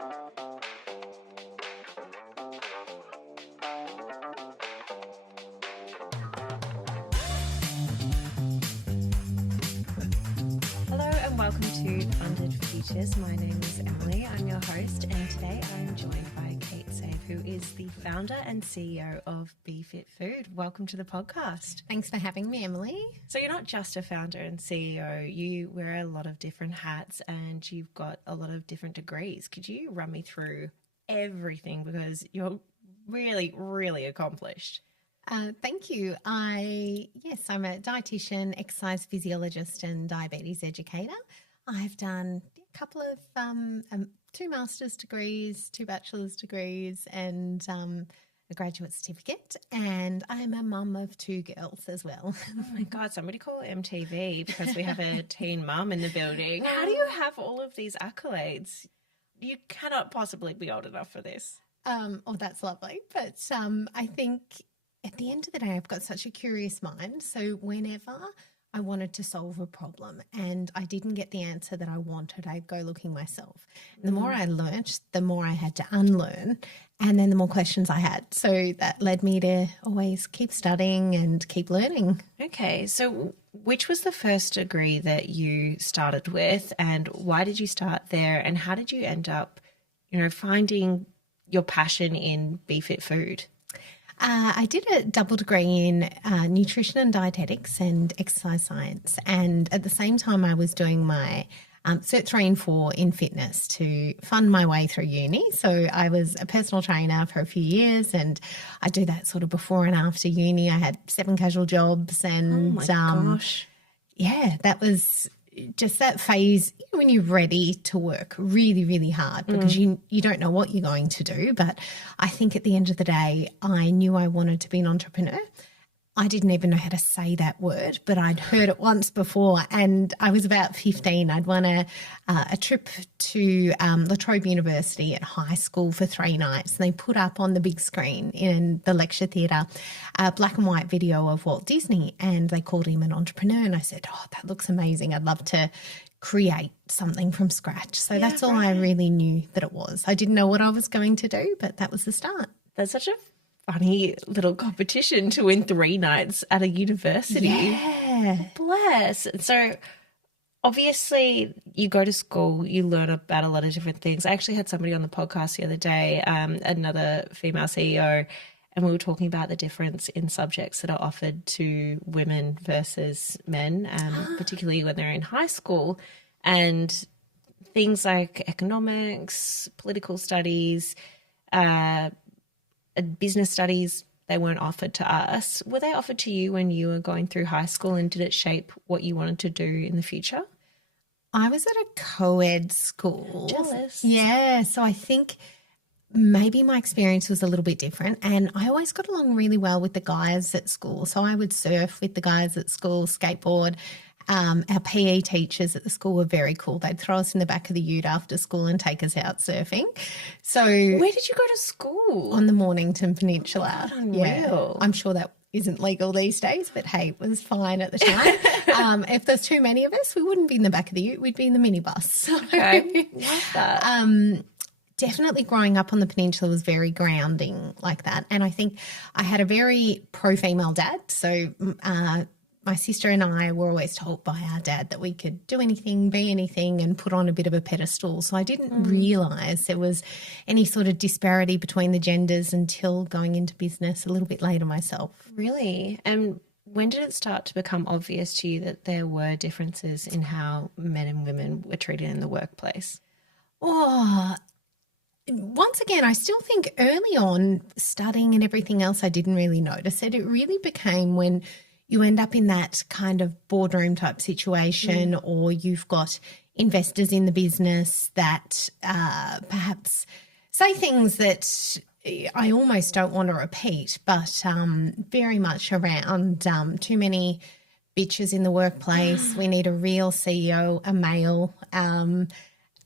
Hello and welcome to Funded Futures. My name is Emily. I'm your host, and today I'm joined by Kate Save, who is the founder and CEO of BeFit Food. Welcome to the podcast. Thanks for having me, Emily. So you're not just a founder and CEO, you wear a lot of different hats and you've got a lot of different degrees. Could you run me through everything, because you're really, really accomplished? Thank you. I'm a dietitian, exercise physiologist and diabetes educator. I've done a couple of 2 master's degrees, 2 bachelor's degrees and a graduate certificate, and I'm a mum of 2 girls as well. Oh my God, somebody call MTV because we have a teen mum in the building. How do you have all of these accolades? You cannot possibly be old enough for this. Oh, that's lovely. But I think at the end of the day, I've got such a curious mind. So whenever I wanted to solve a problem and I didn't get the answer that I wanted, I'd go looking myself. The more I learnt, the more I had to unlearn, and then the more questions I had. So that led me to always keep studying and keep learning. Okay, so which was the first degree that you started with, and why did you start there, and how did you end up, finding your passion in BeFit Food? I did a double degree in nutrition and dietetics and exercise science, and at the same time I was doing my Cert 3 and 4 in fitness to fund my way through uni. So I was a personal trainer for a few years, and I do that sort of before and after uni. I had 7 casual jobs, and oh my gosh. Yeah, that was just that phase when you're ready to work really, really hard because you don't know what you're going to do. But I think at the end of the day, I knew I wanted to be an entrepreneur. I didn't even know how to say that word, but I'd heard it once before, and I was about 15. I'd won a trip to La Trobe University at high school for 3 nights, and they put up on the big screen in the lecture theatre a black and white video of Walt Disney, and they called him an entrepreneur, and I said, oh, that looks amazing. I'd love to create something from scratch. So that's all I really knew that it was. I didn't know what I was going to do, but that was the start. That's such a funny little competition to win 3 nights at a university. Yeah. Bless. So obviously you go to school, you learn about a lot of different things. I actually had somebody on the podcast the other day, another female CEO, and we were talking about the difference in subjects that are offered to women versus men, particularly when they're in high school, and things like economics, political studies, business studies, they weren't offered to us. Were they offered to you when you were going through high school, and did it shape what you wanted to do in the future? I was at a co-ed school. Jealous. Yeah, so I think maybe my experience was a little bit different, and I always got along really well with the guys at school. So I would surf with the guys at school, skateboard. Our PE teachers at the school were very cool. They'd throw us in the back of the ute after school and take us out surfing. So where did you go to school? On the Mornington Peninsula. Oh, unreal. I'm sure that isn't legal these days, but hey, it was fine at the time. If there's too many of us, we wouldn't be in the back of the ute, we'd be in the minibus. So, okay, love that. Definitely growing up on the peninsula was very grounding like that. And I think I had a very pro-female dad. So my sister and I were always told by our dad that we could do anything, be anything, and put on a bit of a pedestal. So I didn't realise there was any sort of disparity between the genders until going into business a little bit later myself. Really? And when did it start to become obvious to you that there were differences in how men and women were treated in the workplace? Oh, once again, I still think early on studying and everything else, I didn't really notice it. It really became when you end up in that kind of boardroom type situation, or you've got investors in the business that perhaps say things that I almost don't want to repeat, but very much around too many bitches in the workplace. We need a real CEO, a male,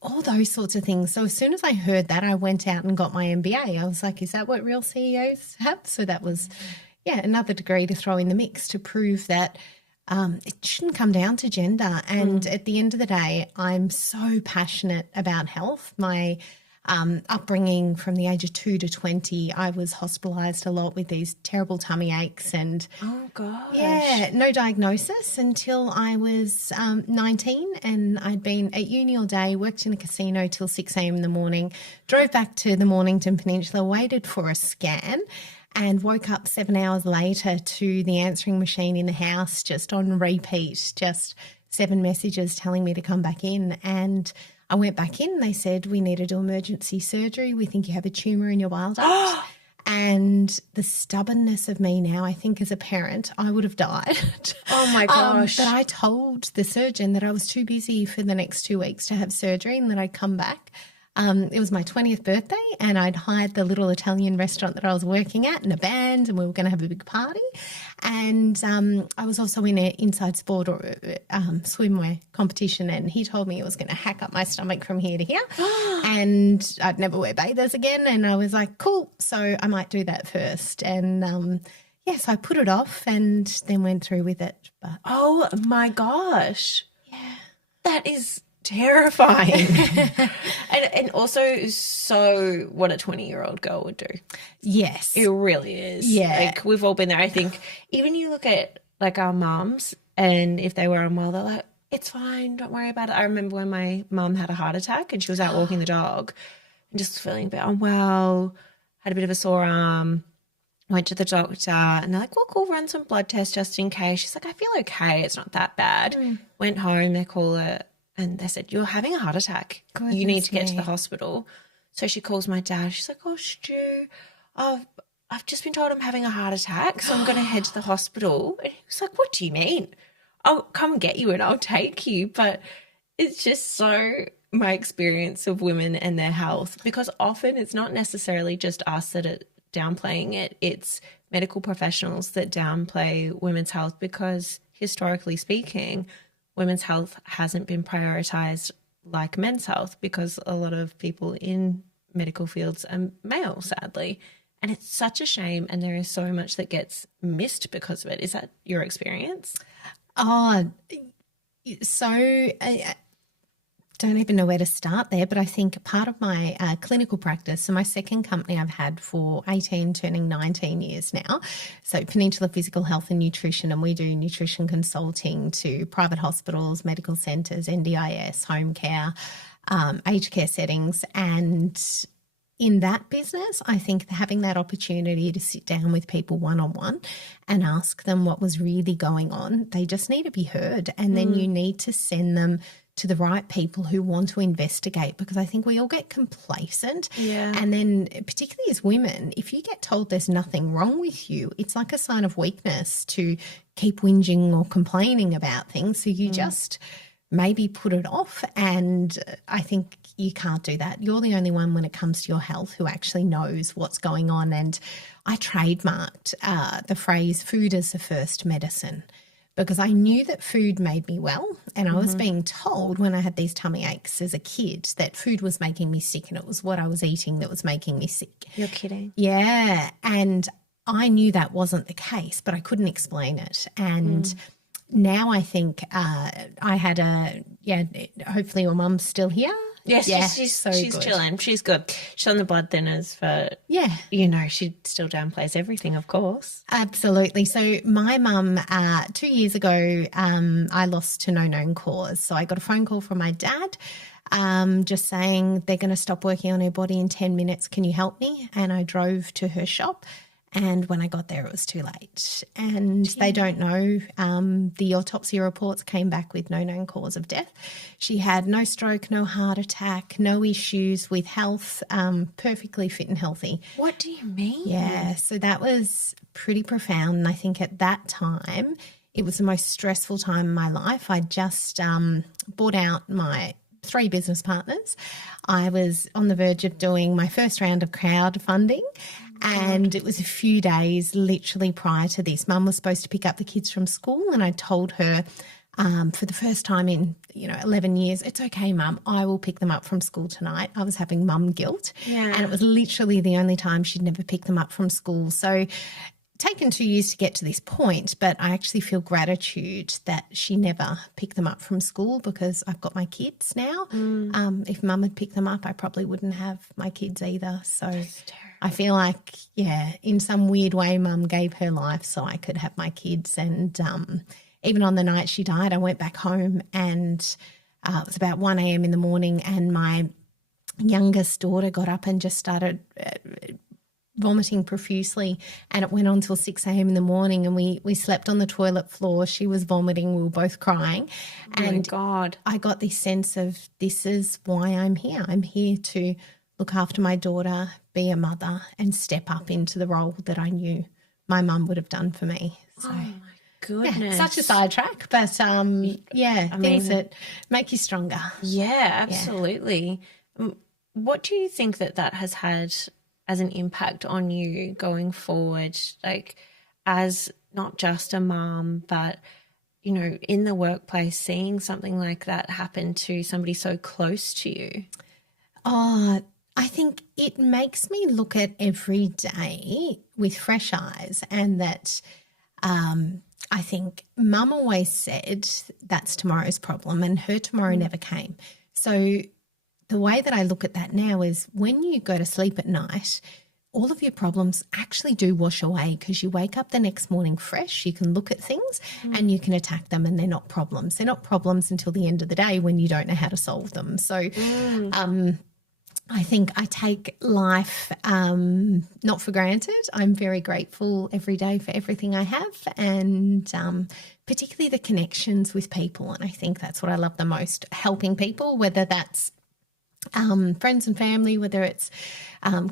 all those sorts of things. So as soon as I heard that, I went out and got my MBA. I was like, is that what real CEOs have? So that was another degree to throw in the mix to prove that it shouldn't come down to gender. And at the end of the day, I'm so passionate about health. My upbringing from the age of 2 to 20, I was hospitalised a lot with these terrible tummy aches and Oh, gosh. yeah, no diagnosis until I was 19, and I'd been at uni all day, worked in a casino till 6 a.m. in the morning, drove back to the Mornington Peninsula, waited for a scan and woke up 7 hours later to the answering machine in the house just on repeat, just 7 messages telling me to come back in. And I went back in and they said, we need to do emergency surgery. We think you have a tumour in your bile duct. And the stubbornness of me now, I think as a parent, I would have died. Oh, my gosh. But I told the surgeon that I was too busy for the next 2 weeks to have surgery and that I'd come back. It was my 20th birthday and I'd hired the little Italian restaurant that I was working at and a band, and we were going to have a big party. And I was also in an inside sport or swimwear competition, and he told me it was going to hack up my stomach from here to here and I'd never wear bathers again. And I was like, cool, so I might do that first. And yes, I put it off and then went through with it. But oh, my gosh. Yeah. That is terrifying. and also so what a 20-year-old girl would do. Yes. It really is. Yeah. Like, we've all been there. I think even you look at like our mums, and if they were unwell, they're like, it's fine, don't worry about it. I remember when my mum had a heart attack and she was out walking the dog and just feeling a bit unwell, had a bit of a sore arm, went to the doctor and they're like, well, we'll run some blood tests just in case. She's like, I feel okay, it's not that bad. Went home, they call her, and they said, you're having a heart attack. You need to get to the hospital. So she calls my dad. She's like, oh, Stu, I've just been told I'm having a heart attack, so I'm going to head to the hospital. And he was like, what do you mean? I'll come and get you and I'll take you. But it's just so my experience of women and their health, because often it's not necessarily just us that are downplaying it. It's medical professionals that downplay women's health because historically speaking, women's health hasn't been prioritized like men's health, because a lot of people in medical fields are male, sadly. And it's such a shame, and there is so much that gets missed because of it. Is that your experience? Oh, so I don't even know where to start there, but I think part of my clinical practice, so my second company I've had for 18, turning 19 years now, so Peninsula Physical Health and Nutrition, and we do nutrition consulting to private hospitals, medical centres, NDIS, home care, aged care settings. And in that business, I think having that opportunity to sit down with people one-on-one and ask them what was really going on, they just need to be heard. And then you need to send them to the right people who want to investigate, because I think we all get complacent. Yeah. And then particularly as women, if you get told there's nothing wrong with you, it's like a sign of weakness to keep whinging or complaining about things. So you just maybe put it off, and I think you can't do that. You're the only one when it comes to your health who actually knows what's going on. And I trademarked the phrase food as the first medicine, because I knew that food made me well, and I was being told when I had these tummy aches as a kid that food was making me sick, and it was what I was eating that was making me sick. You're kidding. Yeah, and I knew that wasn't the case, but I couldn't explain it. And now I think I had hopefully your mum's still here. Yes, Yeah, she's good. chilling. She's good. She's on the blood thinners for, she still downplays everything, of course. Absolutely. So my mum, 2 years ago, I lost to no known cause. So I got a phone call from my dad just saying they're going to stop working on her body in 10 minutes. Can you help me? And I drove to her shop. And when I got there, it was too late. And they don't know. The autopsy reports came back with no known cause of death. She had no stroke, no heart attack, no issues with health, perfectly fit and healthy. What do you mean? Yeah, so that was pretty profound. And I think at that time, it was the most stressful time in my life. I just bought out my 3 business partners. I was on the verge of doing my first round of crowdfunding. And it was a few days literally prior to this. Mum was supposed to pick up the kids from school, and I told her for the first time in 11 years, it's okay, Mum, I will pick them up from school tonight. I was having mum guilt, and it was literally the only time she'd never picked them up from school. So taken 2 years to get to this point, but I actually feel gratitude that she never picked them up from school because I've got my kids now. If Mum had picked them up, I probably wouldn't have my kids either. So I feel like, in some weird way, Mum gave her life so I could have my kids. And even on the night she died, I went back home and it was about 1 a.m. in the morning, and my youngest daughter got up and just started vomiting profusely, and it went on till 6 a.m. in the morning, and we slept on the toilet floor. She was vomiting. We were both crying. Oh and my God. I got this sense of, this is why I'm here. I'm here to look after my daughter, be a mother, and step up into the role that I knew my mum would have done for me. So, Oh my goodness. such a sidetrack, but things that make you stronger. Yeah, absolutely. What do you think that has had as an impact on you going forward, like as not just a mom, but, you know, in the workplace, seeing something like that happen to somebody so close to you? Oh, I think it makes me look at every day with fresh eyes, and that I think Mum always said that's tomorrow's problem, and her tomorrow never came. So the way that I look at that now is, when you go to sleep at night, all of your problems actually do wash away, because you wake up the next morning fresh. You can look at things and you can attack them, and they're not problems. They're not problems until the end of the day when you don't know how to solve them. So I think I take life not for granted. I'm very grateful every day for everything I have, and particularly the connections with people. And I think that's what I love the most, helping people, whether that's friends and family, whether it's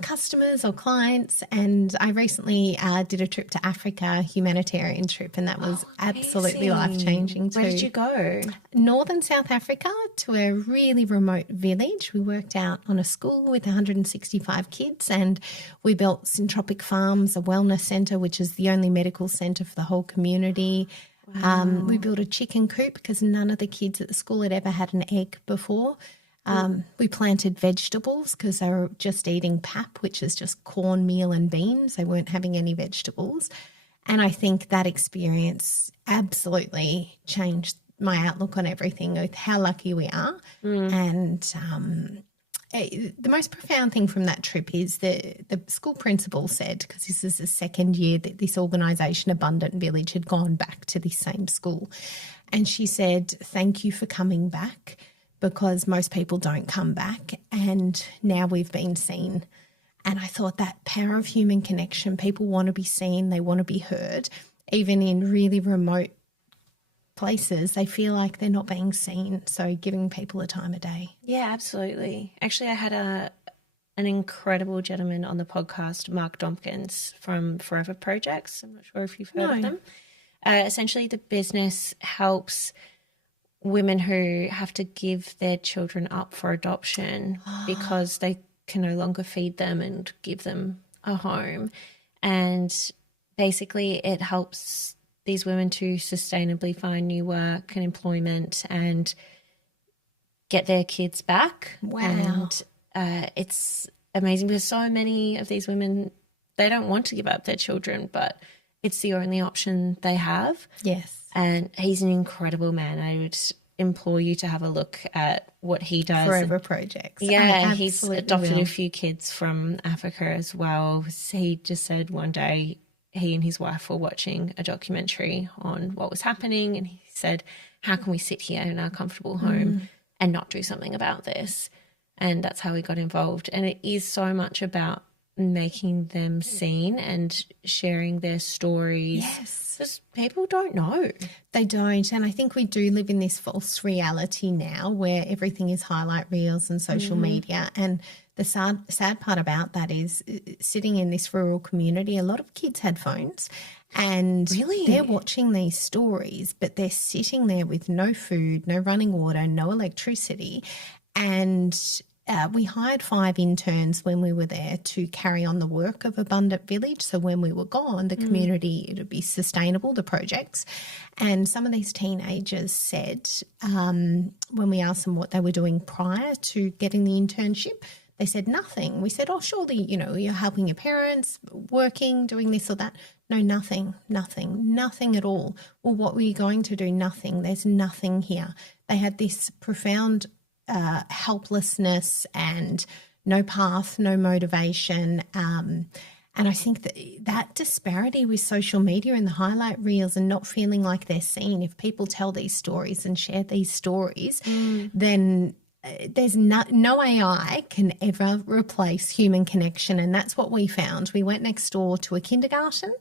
customers or clients. And I recently did a trip to Africa, a humanitarian trip, and that was absolutely life-changing too. Where did you go? Northern South Africa, to a really remote village. We worked out on a school with 165 kids, and we built Syntropic Farms, a wellness centre, which is the only medical centre for the whole community. Wow. We built a chicken coop because none of the kids at the school had ever had an egg before. We planted vegetables because they were just eating pap, which is just corn, meal and beans. They weren't having any vegetables. And I think that experience absolutely changed my outlook on everything, with how lucky we are. And the most profound thing from that trip is the school principal said, because this is the second year that this organisation, Abundant Village, had gone back to this same school. And she said, "Thank you for coming back, because most people don't come back, and now we've been seen." And I thought, that power of human connection, people want to be seen, they want to be heard. Even in really remote places, they feel like they're not being seen. So giving people a time of day. Yeah, absolutely. Actually, I had an incredible gentleman on the podcast, Mark Dompkins from Forever Projects. I'm not sure if you've heard of them. Essentially, the business helps women who have to give their children up for adoption because they can no longer feed them and give them a home. And basically it helps these women to sustainably find new work and employment and get their kids back. Wow. And it's amazing, because so many of these women, they don't want to give up their children, but it's the only option they have. Yes. And he's an incredible man. I would implore you to have a look at what he does. Forever Projects. Yeah, he's adopted a few kids from Africa as well. He just said one day he and his wife were watching a documentary on what was happening, and he said, how can we sit here in our comfortable home and not do something about this? And that's how he got involved. And it is so much about making them seen and sharing their stories. Yes. Because people don't know. They don't. And I think we do live in this false reality now where everything is highlight reels and social media. And the sad part about that is, sitting in this rural community, a lot of kids had phones, and they're watching these stories, but they're sitting there with no food, no running water, no electricity. And we hired 5 interns when we were there to carry on the work of Abundant Village. So when we were gone, the community, it would be sustainable, the projects. And some of these teenagers said, when we asked them what they were doing prior to getting the internship, They said nothing. We said, oh, surely, you're helping your parents, working, doing this or that. No, nothing at all. Well, what were you going to do? Nothing. There's nothing here. They had this profound helplessness and no path, no motivation. And I think that disparity with social media and the highlight reels and not feeling like they're seen, if people tell these stories and share these stories, then there's no AI can ever replace human connection. And that's what we found. We went next door to a kindergarten,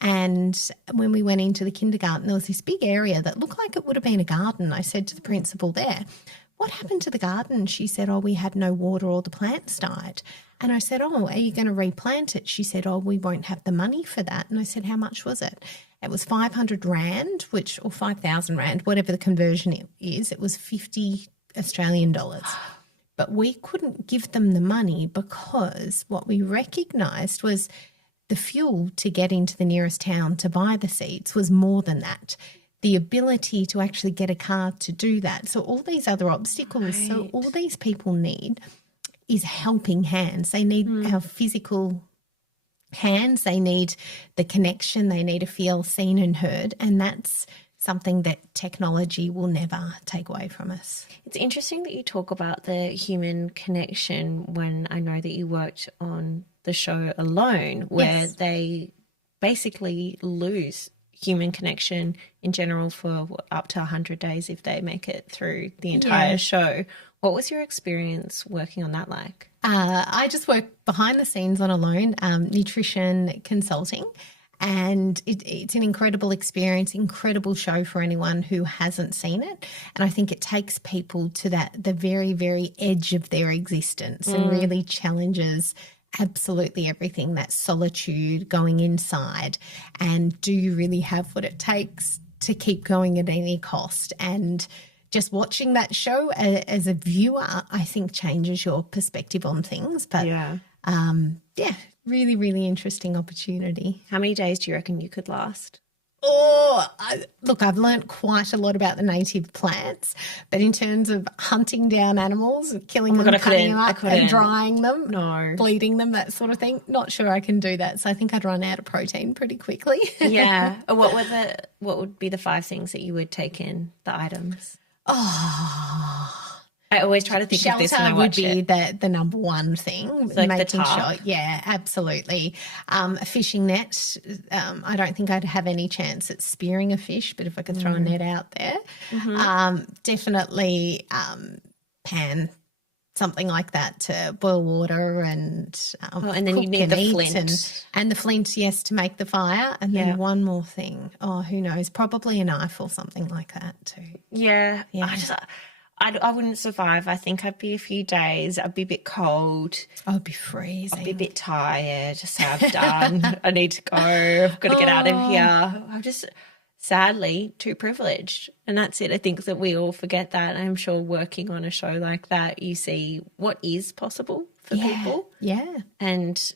and when we went into the kindergarten, there was this big area that looked like it would have been a garden. I said to the principal there, what happened to the garden? She said, oh, we had no water, all the plants died. And I said, oh, are you going to replant it? She said, oh, we won't have the money for that. And I said, how much was it? It was 500 Rand, or 5,000 Rand, whatever the conversion is. It was 50 Australian dollars. But we couldn't give them the money because what we recognised was the fuel to get into the nearest town to buy the seeds was more than that. The ability to actually get a car to do that. So all these other obstacles, right. So all these people need is helping hands. They need our physical hands. They need the connection. They need to feel seen and heard. And that's something that technology will never take away from us. It's interesting that you talk about the human connection when I know that you worked on the show Alone, where Yes. they basically lose human connection in general for up to 100 days if they make it through the entire show. What was your experience working on that like? I just work behind the scenes on Alone, nutrition consulting. And it's an incredible experience, incredible show for anyone who hasn't seen it. And I think it takes people to the very, very edge of their existence and really challenges absolutely everything, that solitude, going inside, and do you really have what it takes to keep going at any cost? And just watching that show as a viewer, I think changes your perspective on things. But really, really interesting opportunity. How many days do you reckon you could last? Look, I've learnt quite a lot about the native plants, but in terms of hunting down animals, killing them, cutting them up and drying them, bleeding them, that sort of thing, not sure I can do that. So I think I'd run out of protein pretty quickly. Yeah. What would be the 5 things that you would take in, the items? I always try to think of this when I watch it. Shelter would be the number one thing. So like the tarp. Yeah, absolutely. A fishing net. I don't think I'd have any chance at spearing a fish, but if I could throw a net out there. Definitely pan, something like that to boil water and and then you need the flint. And the flint, yes, to make the fire. And then one more thing. Oh, who knows? Probably a knife or something like that too. Yeah. I wouldn't survive. I think I'd be a few days. I'd be a bit cold. I'd be freezing. I'd be a bit tired. Just I'm done. I need to go. I've got to get out of here. I'm just sadly too privileged. And that's it. I think that we all forget that. I'm sure working on a show like that, you see what is possible for people. Yeah. And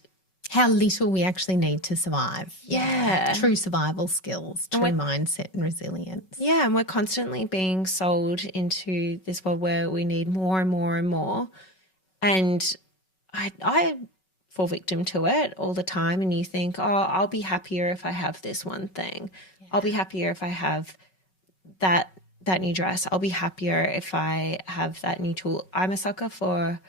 how little we actually need to survive. Yeah. True survival skills, true mindset and resilience. Yeah, and we're constantly being sold into this world where we need more and more and more. And I fall victim to it all the time, and you think, oh, I'll be happier if I have this one thing. Yeah. I'll be happier if I have that new dress. I'll be happier if I have that new tool. I'm a sucker for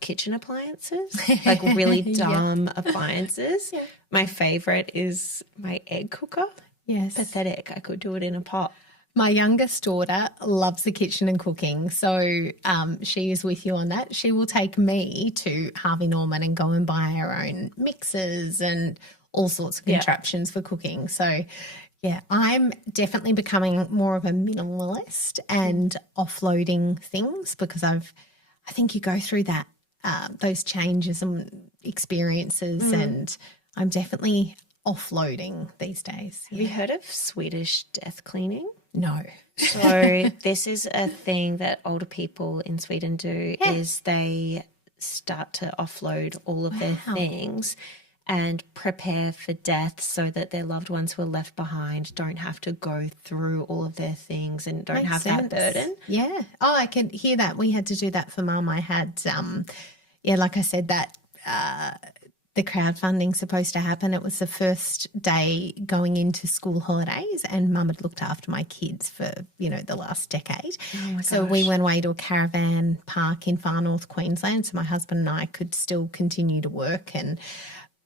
kitchen appliances, like really dumb appliances. Yeah. My favorite is my egg cooker. Yes. Pathetic. I could do it in a pot. My youngest daughter loves the kitchen and cooking, so she is with you on that. She will take me to Harvey Norman and go and buy her own mixers and all sorts of contraptions for cooking. So, yeah, I'm definitely becoming more of a minimalist and offloading things because I think you go through that, those changes and experiences, and I'm definitely offloading these days. Have you heard of Swedish death cleaning? No. So this is a thing that older people in Sweden do is they start to offload all of their things and prepare for death so that their loved ones who are left behind don't have to go through all of their things and don't have that burden. Yeah. Oh, I can hear that. We had to do that for Mum. I had yeah, like I said, that the crowdfunding supposed to happen. It was the first day going into school holidays, and Mum had looked after my kids for, the last decade. Oh my So we gosh. went away to a caravan park in far north Queensland, so my husband and I could still continue to work and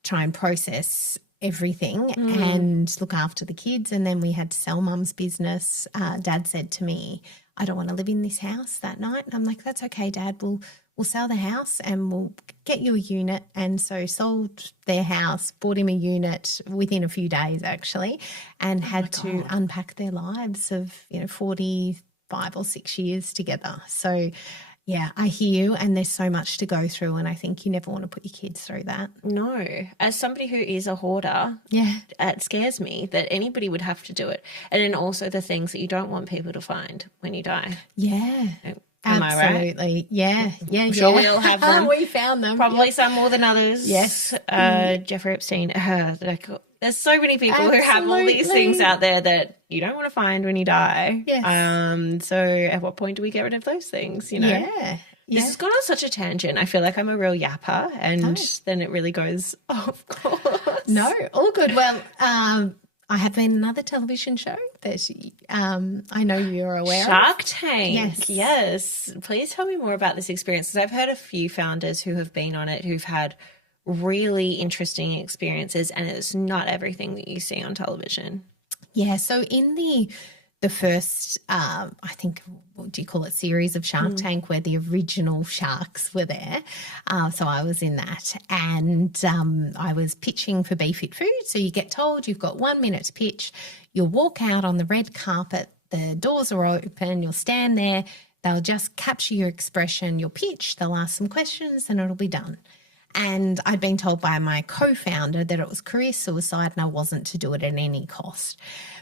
try and process everything and look after the kids. And then we had to sell Mum's business. Dad said to me, I don't want to live in this house that night. And I'm like, that's okay, Dad. We'll sell the house and we'll get you a unit. And so sold their house, bought him a unit within a few days actually, and had to unpack their lives of, 45 or 6 years together. So yeah, I hear you, and there's so much to go through, and I think you never want to put your kids through that. No. As somebody who is a hoarder, it scares me that anybody would have to do it. And then also the things that you don't want people to find when you die. Yeah. Am I right? Absolutely. Yeah. I'm sure we all have them. We found them. Probably some more than others. Yes. Jeffrey Epstein. There's so many people who have all these things out there that you don't want to find when you die. Yes. So at what point do we get rid of those things, Yeah. This has gone on such a tangent. I feel like I'm a real yapper, and then it really goes, of course. No, all good. Well, I have been another television show that I know you're aware of. Shark Tank. Yes. Please tell me more about this experience, because I've heard a few founders who have been on it who've had really interesting experiences, and it's not everything that you see on television. Yeah, so in the first, I think, what do you call it, series of Shark Tank, where the original sharks were there. So I was in that, and I was pitching for Be Fit Food. So you get told you've got 1 minute to pitch. You'll walk out on the red carpet, the doors are open, you'll stand there, they'll just capture your expression, you'll pitch, they'll ask some questions, and it'll be done. And I'd been told by my co-founder that it was career suicide and I wasn't to do it at any cost.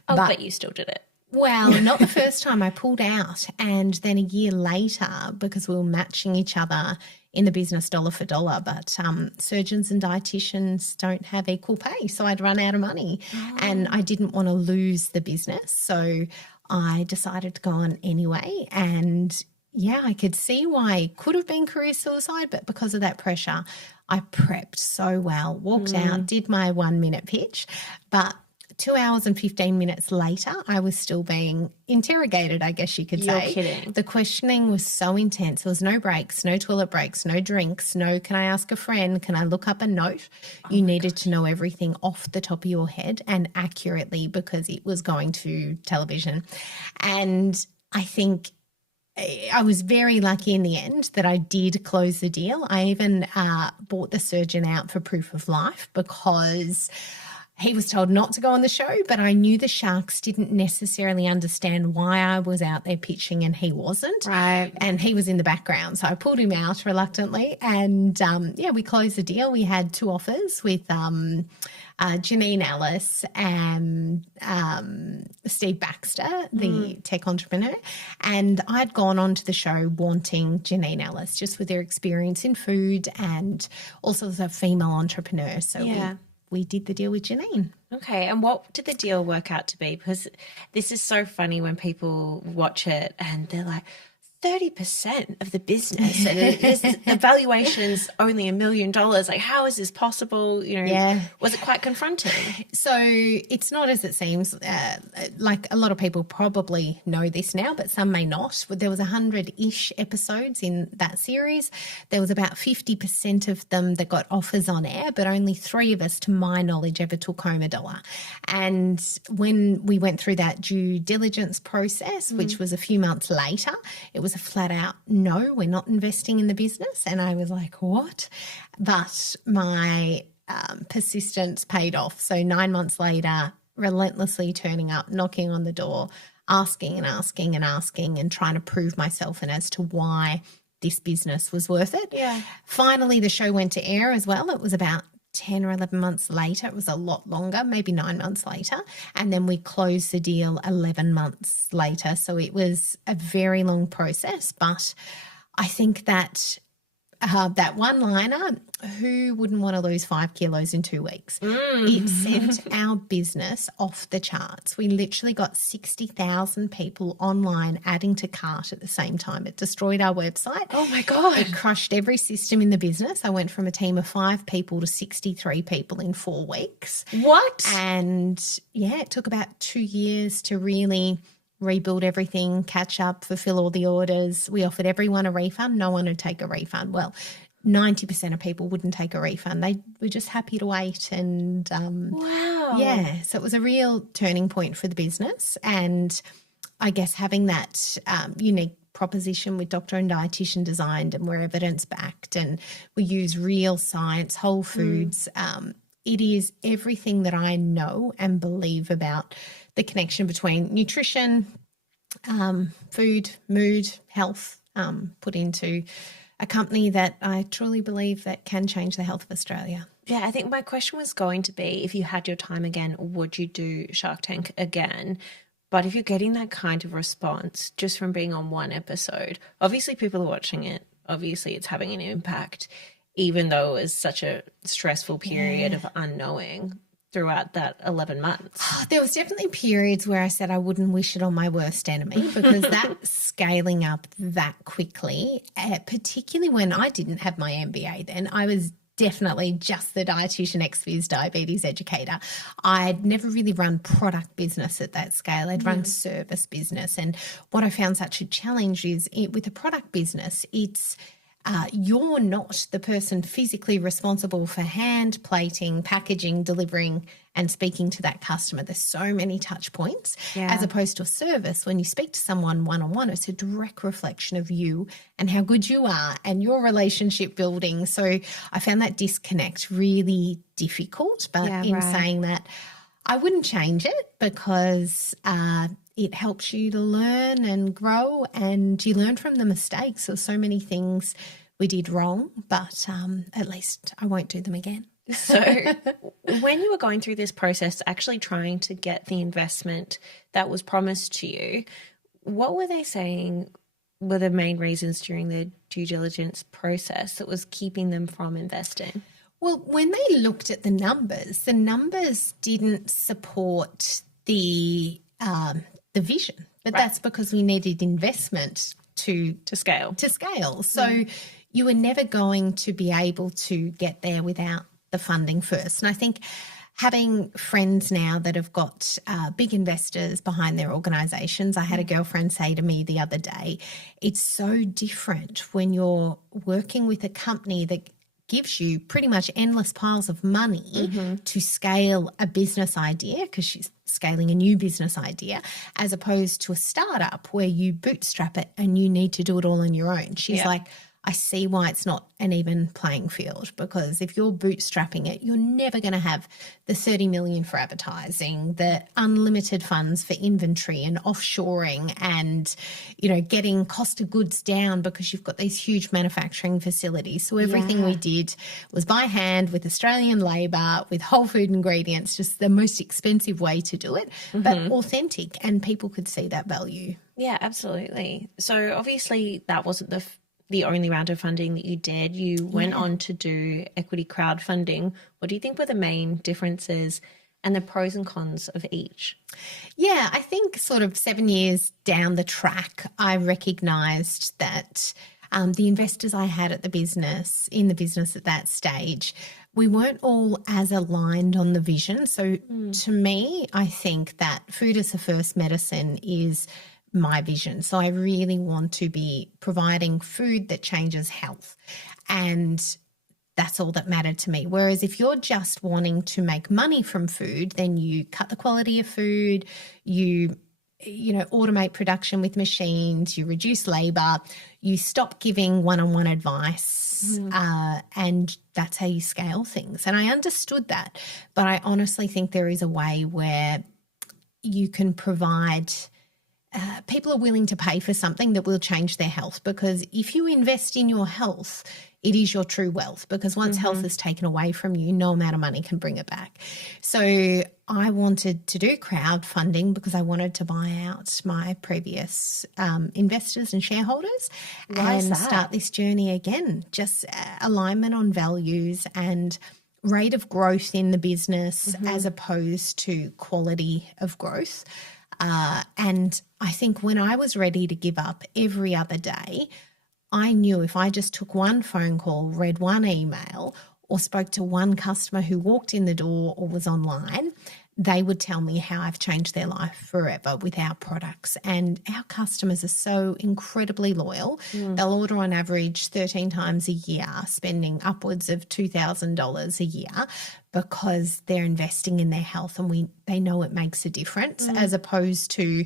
But you still did it. Well, not the first time. I pulled out, and then a year later, because we were matching each other in the business dollar for dollar, but surgeons and dietitians don't have equal pay, so I'd run out of money and I didn't want to lose the business. So I decided to go on anyway, and yeah, I could see why it could have been career suicide, but because of that pressure, I prepped so well, walked out, did my 1 minute pitch, but 2 hours and 15 minutes later, I was still being interrogated, I guess you could say. You're kidding. The questioning was so intense. There was no breaks, no toilet breaks, no drinks, no can I ask a friend, can I look up a note? You needed to know everything off the top of your head and accurately, because it was going to television. And I think I was very lucky in the end that I did close the deal. I even bought the surgeon out for proof of life, because he was told not to go on the show, but I knew the sharks didn't necessarily understand why I was out there pitching and he wasn't. Right. And he was in the background. So I pulled him out reluctantly, and we closed the deal. We had 2 offers with Janine Ellis and Steve Baxter, the tech entrepreneur. And I'd gone on to the show wanting Janine Ellis, just with their experience in food and also as a female entrepreneur. So we did the deal with Janine. Okay, and what did the deal work out to be? Because this is so funny when people watch it and they're like, 30% of the business, and the valuation's only $1 million. Like, how is this possible? Was it quite confronting? So it's not as it seems. Like, a lot of people probably know this now, but some may not. There was 100-ish episodes in that series. There was about 50% of them that got offers on air, but only 3 of us, to my knowledge, ever took home $1. And when we went through that due diligence process, which was a few months later, it was a flat out, no, we're not investing in the business. And I was like, what? But my persistence paid off. So 9 months later, relentlessly turning up, knocking on the door, asking and asking and asking, and trying to prove myself and as to why this business was worth it. Yeah. Finally, the show went to air as well. It was about 10 or 11 months later. It was a lot longer, maybe 9 months later. And then we closed the deal 11 months later. So it was a very long process. But I think that that one-liner, who wouldn't want to lose 5 kilos in 2 weeks? It sent our business off the charts. We literally got 60,000 people online adding to cart at the same time. It destroyed our website. Oh, my God. It crushed every system in the business. I went from a team of 5 people to 63 people in 4 weeks. What? And, yeah, it took about 2 years to really rebuild everything, catch up, fulfill all the orders. We offered everyone a refund. No one would take a refund. Well, 90% of people wouldn't take a refund. They were just happy to wait. And wow. Yeah, so it was a real turning point for the business. And I guess having that unique proposition with doctor and dietitian designed, and we're evidence backed, and we use real science, whole foods. It is everything that I know and believe about the connection between nutrition, food, mood, health, put into a company that I truly believe that can change the health of Australia. Yeah, I think my question was going to be, if you had your time again, would you do Shark Tank again? But if you're getting that kind of response just from being on one episode, obviously people are watching it. Obviously it's having an impact, even though it was such a stressful period of unknowing throughout that 11 months. There was definitely periods where I said I wouldn't wish it on my worst enemy, because that scaling up that quickly, particularly when I didn't have my MBA then, I was definitely just the dietitian ex-phys diabetes educator. I'd never really run product business at that scale. I'd run service business. And what I found such a challenge is with a product business, it's you're not the person physically responsible for hand plating, packaging, delivering and speaking to that customer. There's so many touch points, as opposed to a service. When you speak to someone one-on-one, it's a direct reflection of you and how good you are and your relationship building. So I found that disconnect really difficult. But saying that, I wouldn't change it, because it helps you to learn and grow, and you learn from the mistakes. There's so many things we did wrong, but at least I won't do them again. So when you were going through this process, actually trying to get the investment that was promised to you, what were they saying were the main reasons during the due diligence process that was keeping them from investing? Well, when they looked at the numbers didn't support the vision, but that's because we needed investment to scale. So you were never going to be able to get there without the funding first. And I think having friends now that have got big investors behind their organisations, I had a girlfriend say to me the other day, it's so different when you're working with a company that gives you pretty much endless piles of money to scale a business idea, because she's scaling a new business idea, as opposed to a startup where you bootstrap it and you need to do it all on your own. She's like, I see why it's not an even playing field, because if you're bootstrapping it, you're never going to have the 30 million for advertising, the unlimited funds for inventory and offshoring, and, you know, getting cost of goods down because you've got these huge manufacturing facilities. So everything we did was by hand with Australian labour, with whole food ingredients, just the most expensive way to do it, but authentic, and people could see that value. Yeah, absolutely. So obviously that wasn't the only round of funding that you did. You went on to do equity crowdfunding. What do you think were the main differences and the pros and cons of each? Yeah, I think sort of 7 years down the track, I recognised that the investors I had at in the business at that stage, we weren't all as aligned on the vision. So to me, I think that food as the first medicine is my vision. So I really want to be providing food that changes health, and that's all that mattered to me. Whereas if you're just wanting to make money from food, then you cut the quality of food, you automate production with machines, you reduce labor, you stop giving one-on-one advice, and that's how you scale things. And I understood that, but I honestly think there is a way where you can provide people are willing to pay for something that will change their health, because if you invest in your health, it is your true wealth, because once health is taken away from you, no amount of money can bring it back. So I wanted to do crowdfunding because I wanted to buy out my previous investors and shareholders and start this journey again. Just alignment on values and rate of growth in the business as opposed to quality of growth. And I think when I was ready to give up every other day, I knew if I just took one phone call, read one email, or spoke to one customer who walked in the door or was online, they would tell me how I've changed their life forever with our products. And our customers are so incredibly loyal. They'll order on average 13 times a year, spending upwards of $2,000 a year because they're investing in their health, and they know it makes a difference, as opposed to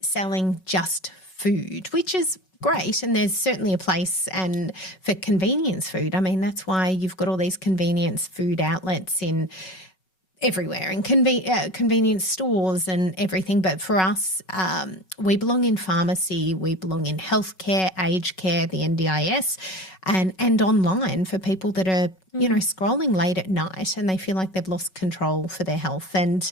selling just food, which is great, and there's certainly a place and for convenience food. I mean, that's why you've got all these convenience food outlets in everywhere, and convenience stores and everything. But for us, we belong in pharmacy, we belong in healthcare, aged care, the NDIS, and online for people that are scrolling late at night and they feel like they've lost control for their health. And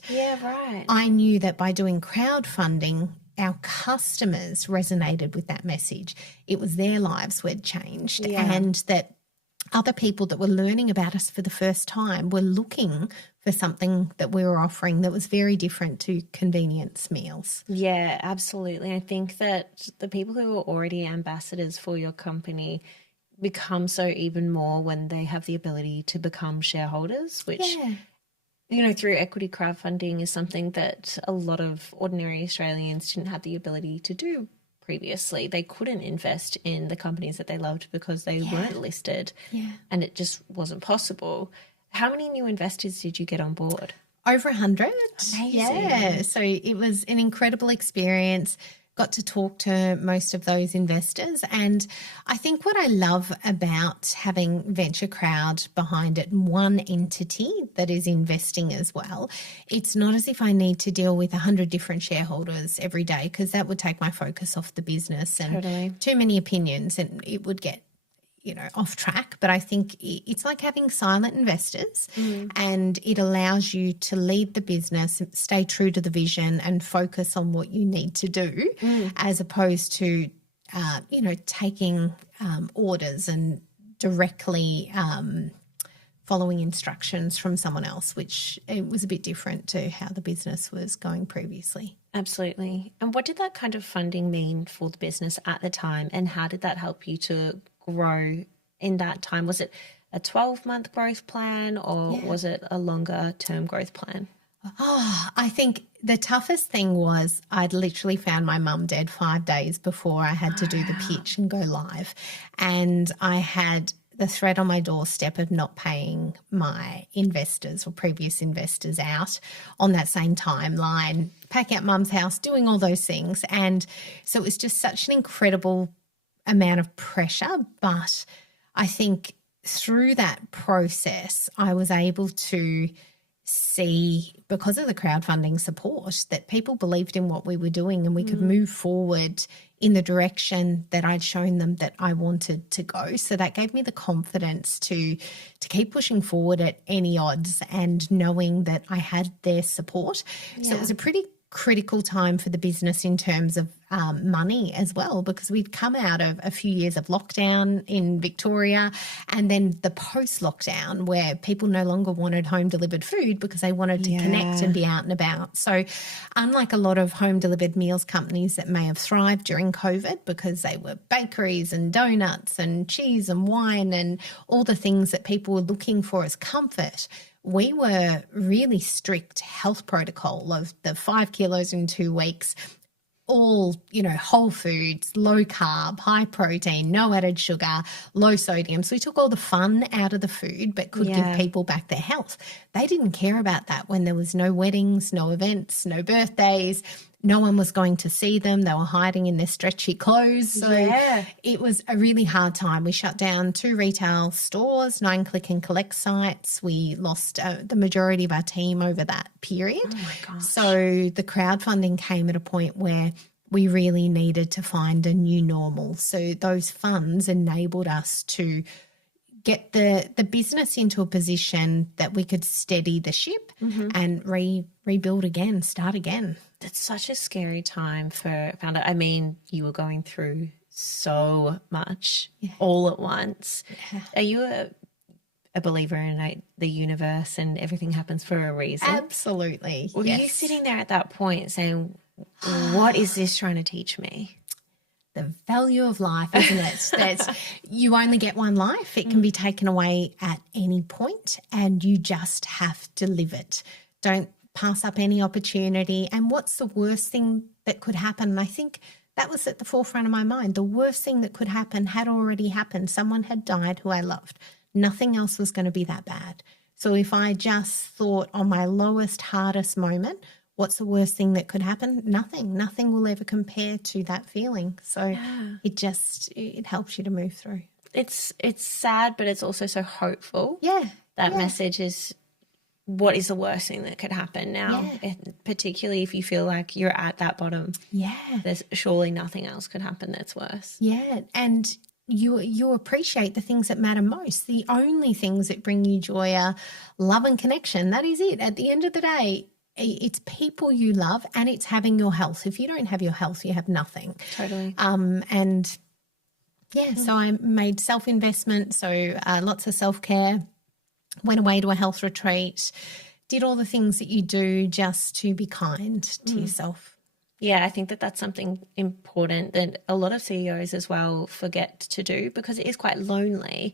I knew that by doing crowdfunding, our customers resonated with that message. It was their lives we'd changed, and that other people that were learning about us for the first time were looking for something that we were offering that was very different to convenience meals. Yeah, absolutely. I think that the people who are already ambassadors for your company become so even more when they have the ability to become shareholders, which through equity crowdfunding is something that a lot of ordinary Australians didn't have the ability to do previously. They couldn't invest in the companies that they loved because they weren't listed, and it just wasn't possible. How many new investors did you get on board? Over 100. Amazing. Yeah, so it was an incredible experience. Got to talk to most of those investors. And I think what I love about having Venture Crowd behind it, one entity that is investing as well, it's not as if I need to deal with 100 different shareholders every day, because that would take my focus off the business and too many opinions, and it would get off track. But I think it's like having silent investors, and it allows you to lead the business, stay true to the vision and focus on what you need to do, as opposed to, taking orders and directly following instructions from someone else, which it was a bit different to how the business was going previously. Absolutely. And what did that kind of funding mean for the business at the time, and how did that help you to grow in that time? Was it a 12-month growth plan, or was it a longer term growth plan? I think the toughest thing was I'd literally found my mum dead 5 days before I had to do the pitch and go live. And I had the threat on my doorstep of not paying my investors or previous investors out on that same timeline, pack out mum's house, doing all those things. And so it was just such an incredible amount of pressure. But I think through that process, I was able to see, because of the crowdfunding support, that people believed in what we were doing, and we could move forward in the direction that I'd shown them that I wanted to go. So that gave me the confidence to keep pushing forward at any odds, and knowing that I had their support. So it was a pretty critical time for the business in terms of money as well, because we'd come out of a few years of lockdown in Victoria, and then the post-lockdown where people no longer wanted home-delivered food because they wanted to connect and be out and about. So unlike a lot of home-delivered meals companies that may have thrived during COVID because they were bakeries and donuts and cheese and wine and all the things that people were looking for as comfort, we were really strict health protocol of the 5 kilos in 2 weeks, all, whole foods, low carb, high protein, no added sugar, low sodium. So we took all the fun out of the food, but could give people back their health. They didn't care about that when there was no weddings, no events, no birthdays. No one was going to see them. They were hiding in their stretchy clothes. So it was a really hard time. We shut down 2 retail stores, 9 click and collect sites. We lost the majority of our team over that period. Oh my gosh. So the crowdfunding came at a point where we really needed to find a new normal. So those funds enabled us to get the business into a position that we could steady the ship and rebuild again, start again. It's such a scary time for founder. I mean, you were going through so much all at once. Yeah. Are you a believer in like the universe and everything happens for a reason? Absolutely. Were you sitting there at that point saying, what is this trying to teach me? The value of life, isn't it? That's, you only get one life. It can be taken away at any point and you just have to live it. Don't pass up any opportunity. And what's the worst thing that could happen? And I think that was at the forefront of my mind. The worst thing that could happen had already happened. Someone had died who I loved. Nothing else was going to be that bad. So if I just thought on my lowest, hardest moment, what's the worst thing that could happen? Nothing. Nothing will ever compare to that feeling. So it helps you to move through. It's sad, but it's also so hopeful. Yeah. That message is, what is the worst thing that could happen now? Yeah. Particularly if you feel like you're at that bottom. Yeah. There's surely nothing else could happen that's worse. Yeah. And you appreciate the things that matter most. The only things that bring you joy are love and connection. That is it. At the end of the day, it's people you love and it's having your health. If you don't have your health, you have nothing. Totally. So I made self-investment, so lots of self-care, went away to a health retreat, did all the things that you do just to be kind to yourself. Yeah, I think that that's something important that a lot of CEOs as well forget to do because it is quite lonely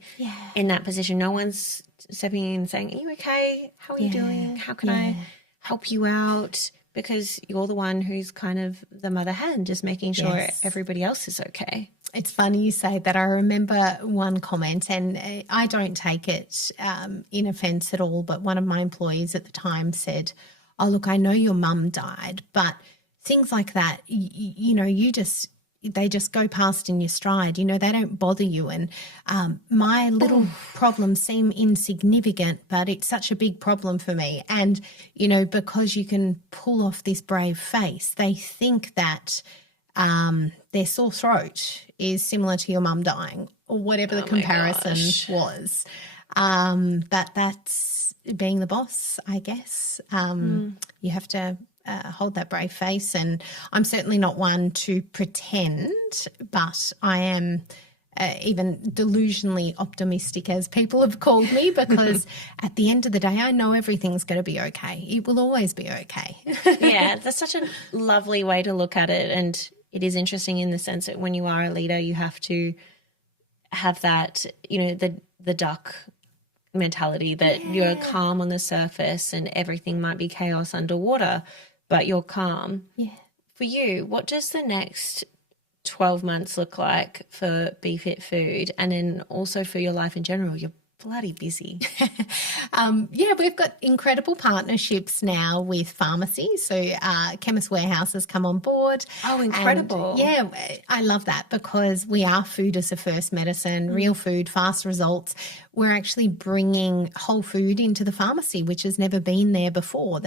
in that position. No one's stepping in and saying, are you okay? How are you doing? How can I help you out? Because you're the one who's kind of the mother hen, just making sure everybody else is okay. It's funny you say that. I remember one comment, and I don't take it in offence at all, but one of my employees at the time said, oh, look, I know your mum died, but things like that, they just go past in your stride. They don't bother you. And my little problems seem insignificant, but it's such a big problem for me. And, because you can pull off this brave face, they think that their sore throat is similar to your mum dying or whatever the comparison was. But that's being the boss, I guess. You have to hold that brave face, and I'm certainly not one to pretend, but I am even delusionally optimistic, as people have called me, because at the end of the day, I know everything's going to be okay. It will always be okay. Yeah, that's such a lovely way to look at it, and it is interesting in the sense that when you are a leader, you have to have that, the duck mentality that you're calm on the surface and everything might be chaos underwater, but you're calm. Yeah. For you, what does the next 12 months look like for Be Fit Food, and then also for your life in general? You're bloody busy. We've got incredible partnerships now with pharmacies. So Chemist Warehouse has come on board. Oh, incredible. And, I love that because we are food as a first medicine, real food, fast results. We're actually bringing whole food into the pharmacy, which has never been there before.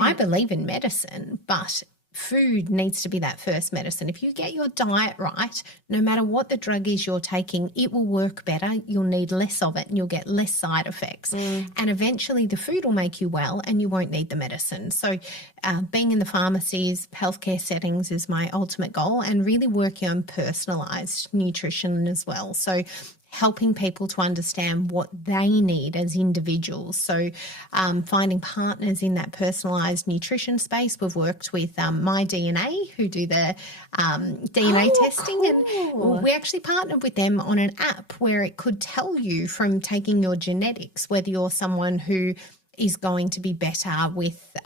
I believe in medicine, but food needs to be that first medicine. If you get your diet right, no matter what the drug is you're taking, it will work better. You'll need less of it and you'll get less side effects. And eventually the food will make you well and you won't need the medicine. So being in the pharmacies, healthcare settings is my ultimate goal, and really working on personalised nutrition as well. So helping people to understand what they need as individuals. So finding partners in that personalised nutrition space. We've worked with My DNA, who do the DNA testing. Cool. And we actually partnered with them on an app where it could tell you from taking your genetics whether you're someone who is going to be better with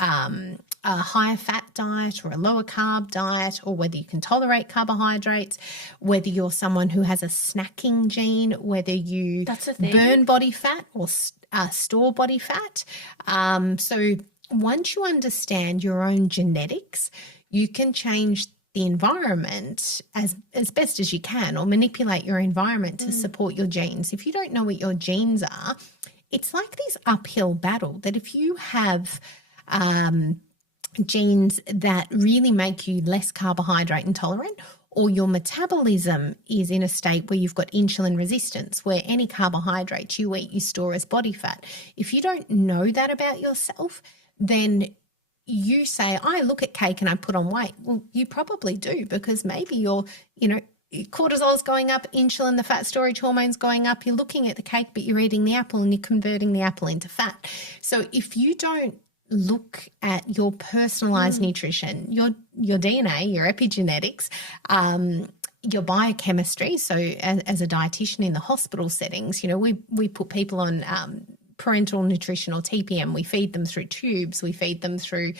a higher fat diet or a lower carb diet, or whether you can tolerate carbohydrates, whether you're someone who has a snacking gene, whether you burn body fat or store body fat. So once you understand your own genetics, you can change the environment as best as you can, or manipulate your environment to support your genes. If you don't know what your genes are, it's like this uphill battle that if you have genes that really make you less carbohydrate intolerant, or your metabolism is in a state where you've got insulin resistance, where any carbohydrate you eat, you store as body fat. If you don't know that about yourself, then you say, I look at cake and I put on weight. Well, you probably do, because maybe you're, cortisol's going up, insulin, the fat storage hormone's going up. You're looking at the cake, but you're eating the apple and you're converting the apple into fat. So if you don't look at your personalized nutrition, your DNA, your epigenetics, your biochemistry. So as a dietitian in the hospital settings, we put people on parental nutrition or TPM. We feed them through tubes. We feed them through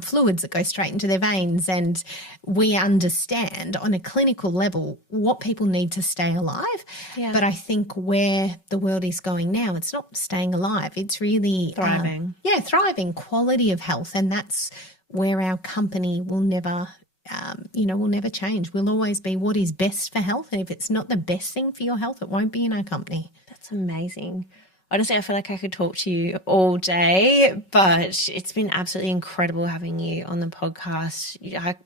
fluids that go straight into their veins. And we understand on a clinical level what people need to stay alive. Yeah. But I think where the world is going now, it's not staying alive. It's really thriving. Thriving, quality of health. And that's where our company will never will never change. We'll always be what is best for health. And if it's not the best thing for your health, it won't be in our company. That's amazing. Honestly, I feel like I could talk to you all day, but it's been absolutely incredible having you on the podcast. I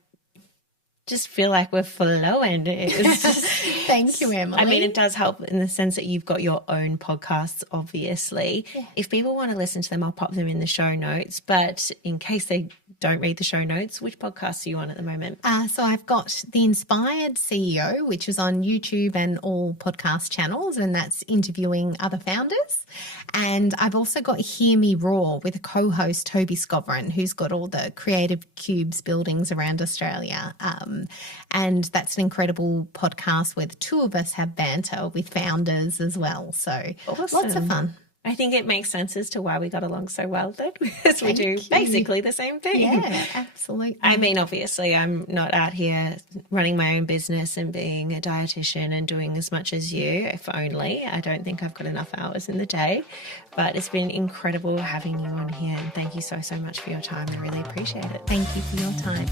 just feel like we're flowing. Thank you, Emily. I mean, it does help in the sense that you've got your own podcasts, obviously. Yeah. If people want to listen to them, I'll pop them in the show notes. But in case they don't read the show notes, which podcasts are you on at the moment? So I've got The Inspired CEO, which is on YouTube and all podcast channels, and that's interviewing other founders. And I've also got Hear Me Roar with a co-host, Toby Scoverin, who's got all the Creative Cubes buildings around Australia. And that's an incredible podcast where the two of us have banter with founders as well. So awesome. Lots of fun. I think it makes sense as to why we got along so well then, because we do basically the same thing. Yeah, absolutely. I mean, obviously, I'm not out here running my own business and being a dietitian and doing as much as you, if only. I don't think I've got enough hours in the day, but it's been incredible having you on here. And thank you so, so much for your time. I really appreciate it. Thank you for your time.